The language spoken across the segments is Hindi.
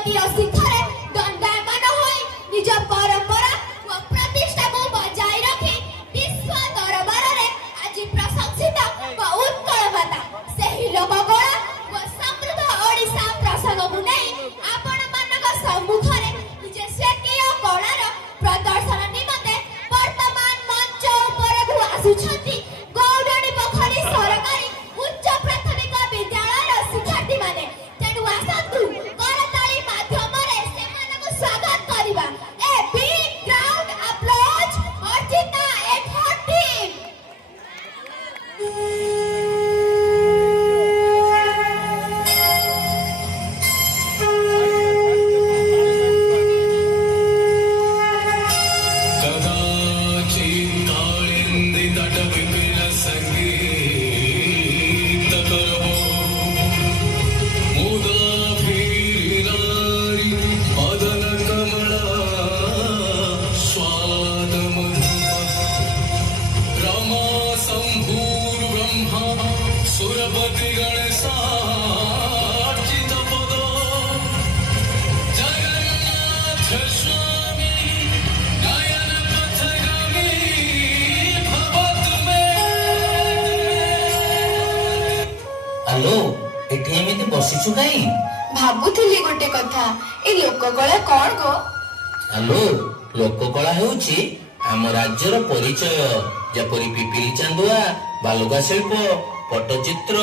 ପ୍ରଗତିର ଶିଖରେ ଦଣ୍ଡାୟମାନ ହୋଇ ନିଜ ପରମ୍ପରା ଓ ପ୍ରତିଷ୍ଠାକୁ ବଜାୟ ରଖି ବିଶ୍ୱ ଦରବାରରେ ଆଜି ପ୍ରଶଂସିତ ଓ ଉତ୍କଳମାତା ସେହି ଲୋକଗୋଳ ଓ ସମୃଦ୍ଧ ଓଡ଼ିଶା ପ୍ରସଙ୍ଗକୁ ନେଇ ଆପଣମାନଙ୍କ ସମ୍ମୁଖରେ ନିଜ ସ୍ୱକୀୟ କଳାର ପ୍ରଦର୍ଶନ ନିମନ୍ତେ ବର୍ତ୍ତମାନ ମଞ୍ଚ ଉପରକୁ ଆସୁଛନ୍ତି ଗୌଡ଼ଣୀ ପୋଖରୀ ସରକାରୀ ଉଚ୍ଚ ପ୍ରାଥମିକ ବିଦ୍ୟାଳୟର ଶିକ୍ଷାର୍ଥୀମାନେ। ତେଣୁ ଆସନ୍ତୁ କରତାଳି ମାଧ୍ୟମରେ ସେମାନଙ୍କୁ ସ୍ୱାଗତ କରିବା। ଏ big ground applause Archita and her team। Hello एठी एमिति बसिछु काई भाबुथिली गोटे कथा ए लोककला कोन गो। हेलो लोककला हेउछि आम राज्यर परिचय जेपरि पिपिली चांदुआ बालुगा शिल्प पट्टचित्र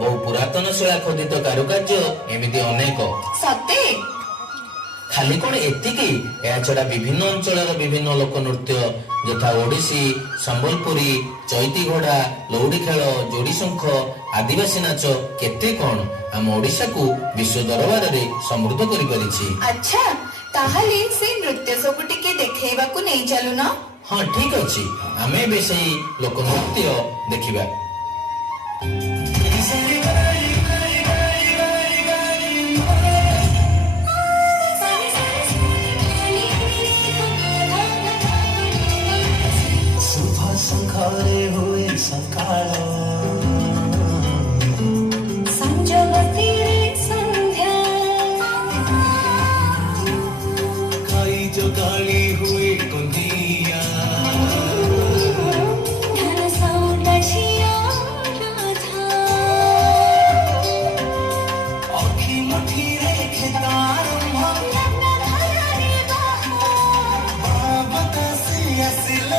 बहु पुरातन शिला खोदित कारुकार्य एमिति अनेक सते खाली कोन एतिकी या छडा विभिन्न अंचलर विभिन्न लोक नृत्य यथा ओडिसी संबलपुरी चैती घोड़ा लौड़ी खेल जोड़ी शंख आदिवासी नाच केते कोन आम ओडिसा को विश्व दरबार रे समृद्ध करि परिछि। अच्छा ताहले से नृत्य सब टिके देखेबा को नै चलु न। हां ठीक अछि आमे बे सेही लोक नृत्य देखिबा। संखारे हुए सकालो संजवती रे संध्या खाई जो गाली हुए कुंदिया धन सौंदर्या राधा आँखी मुठी रेखे तारम लग्न धरारी बाबा बतासी असले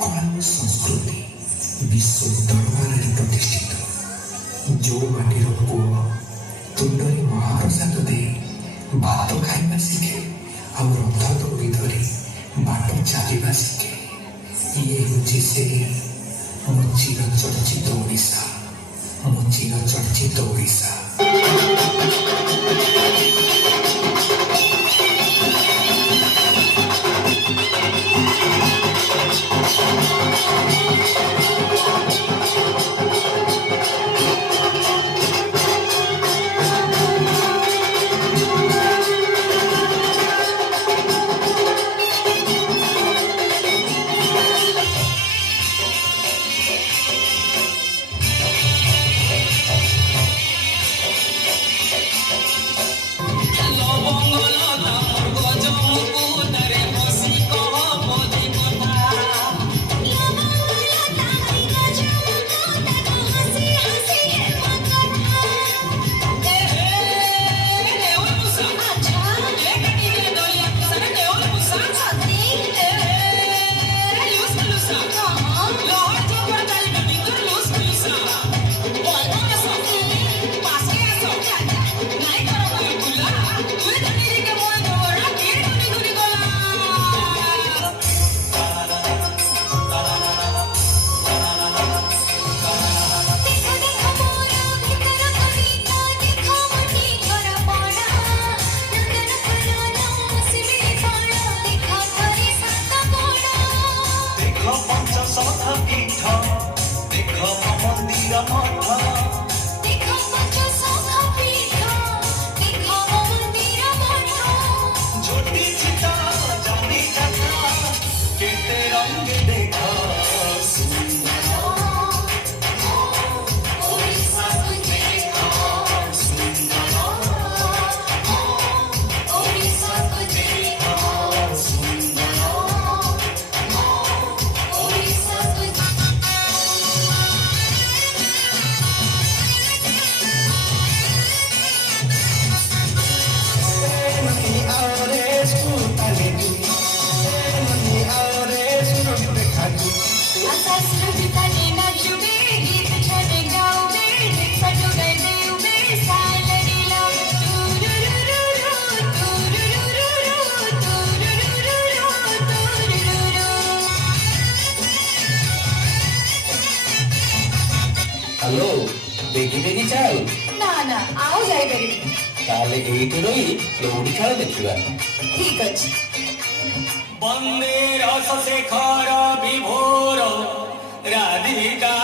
कला और संस्कृति विश्व दरबार में प्रतिष्ठित जो माटीर पुओ तुंडरी महाप्रसाद दे भात खाइबा शिखे और रथ दौड़ी धरी बाट चलवा शिखे ये हूँ से मो चिर चर्चित ओडिशा मो चिर चर्चित ओडिशा हेलो बेगी बेगी चल ना ना आओ जाई परिबी ताले एइटी रही लौड़ी खेल देखिबा ठीक अछि वंदे रस शेखर विभोर राधिका